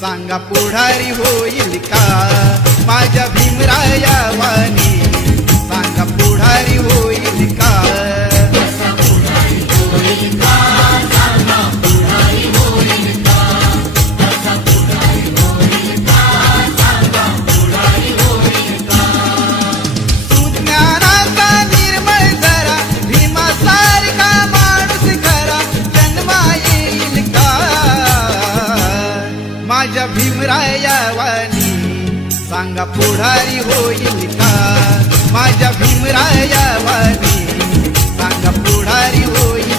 सांगा पुढारी होईल का माझ्या भीमराया वाणी सांगा पुढारी होईल का सुज्ञानाचा निर्मळ जरा भीमासारखा माणूस खरा जन्मा येईल का माझ्या भीमराया वाणी सांगा पुढारी होईल का माझ्या भीमराया वाणी सांगा पुढारी होईल